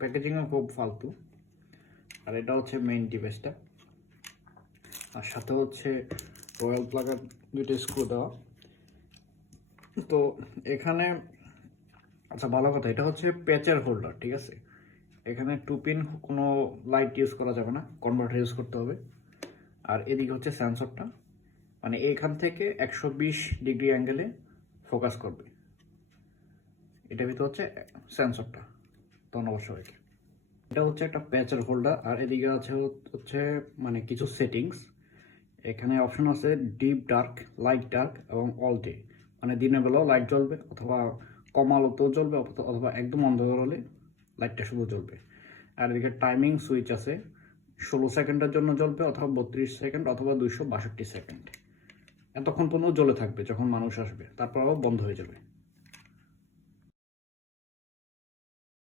প্যাকেজিংও খুব ফালতু। আর এটা হচ্ছে মেইন ডিভাইসটা, আর সাথে হচ্ছে রয়্যাল প্লাগের 2টা স্ক্রু দেওয়া। তো এখানে আচ্ছা ভালো কথা, এটা হচ্ছে প্যাচের হোল্ডার, ঠিক আছে। এখানে 2 পিন কোনো লাইট ইউজ করা যাবে না, কনভার্টার ইউজ করতে হবে। আর এদিকে হচ্ছে সেন্সরটা, মানে এখান থেকে 120 ডিগ্রি অ্যাঙ্গেলে ফোকাস করবে। এটার ভিতরে হচ্ছে সেন্সরটা। ধন্যবাদ সবাইকে। এটা হচ্ছে একটা প্যাচের হোল্ডার, আর এদিকে আছে হচ্ছে মানে কিছু সেটিংস। এখানে অপশন আছে ডিপ ডার্ক, লাইট ডার্ক এবং অল ডে, মানে দিনের বেলাও লাইট জ্বলবে, অথবা কম আলোতেও জ্বলবে, অথবা একদম অন্ধকার হলে লাইটটা শুধু জ্বলবে। আর এদিকে টাইমিং সুইচ আছে, 16 সেকেন্ডের জন্য জ্বলবে, অথবা 32 সেকেন্ড, অথবা 262 সেকেন্ড। এতক্ষণ পর্যন্ত জ্বলে থাকবে যখন মানুষ আসবে, তারপর আবার বন্ধ হয়ে যাবে।